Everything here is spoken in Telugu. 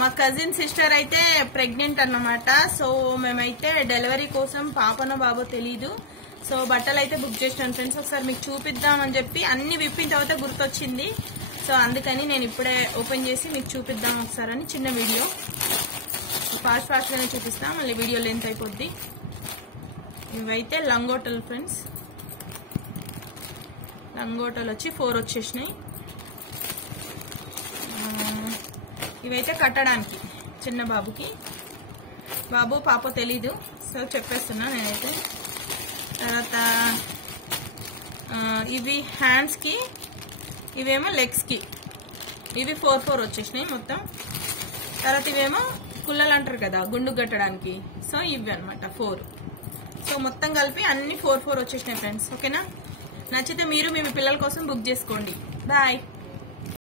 మా కజిన్ సిస్టర్ అయితే ప్రెగ్నెంట్ అన్నమాట. సో మేమైతే డెలివరీ కోసం పాపనో బాబో తెలీదు. సో బట్టలు అయితే బుక్ చేసినాను ఫ్రెండ్స్. ఒకసారి మీకు చూపిద్దామని చెప్పి అన్ని విప్పిన తర్వాత గుర్తొచ్చింది. సో అందుకని నేను ఇప్పుడే ఓపెన్ చేసి మీకు చూపిద్దాం ఒకసారి అని చిన్న వీడియో. ఫాస్ట్ గానే చూపిస్తా, మళ్ళీ వీడియో లెంత్ అయిపోద్ది. ఇవైతే లంగోటలు ఫ్రెండ్స్. లంగోటలు వచ్చి 4 వచ్చేసినాయి. ఇవైతే కట్టడానికి చిన్న బాబుకి. బాబు పాప తెలీదు, సో చెప్పేస్తున్నా నేనైతే. తర్వాత ఇవి హ్యాండ్స్ కి, ఇవేమో లెగ్స్ కి. ఇవి 4 వచ్చేసినాయి మొత్తం. తర్వాత ఇవేమో కుల్లలు అంటారు కదా గుండు కట్టడానికి, సో ఇవి అనమాట 4. సో మొత్తం కలిపి అన్ని 4 వచ్చేసినాయి ఫ్రెండ్స్. ఓకేనా? నచ్చితే మీరు మీ పిల్లల కోసం బుక్ చేసుకోండి. బాయ్.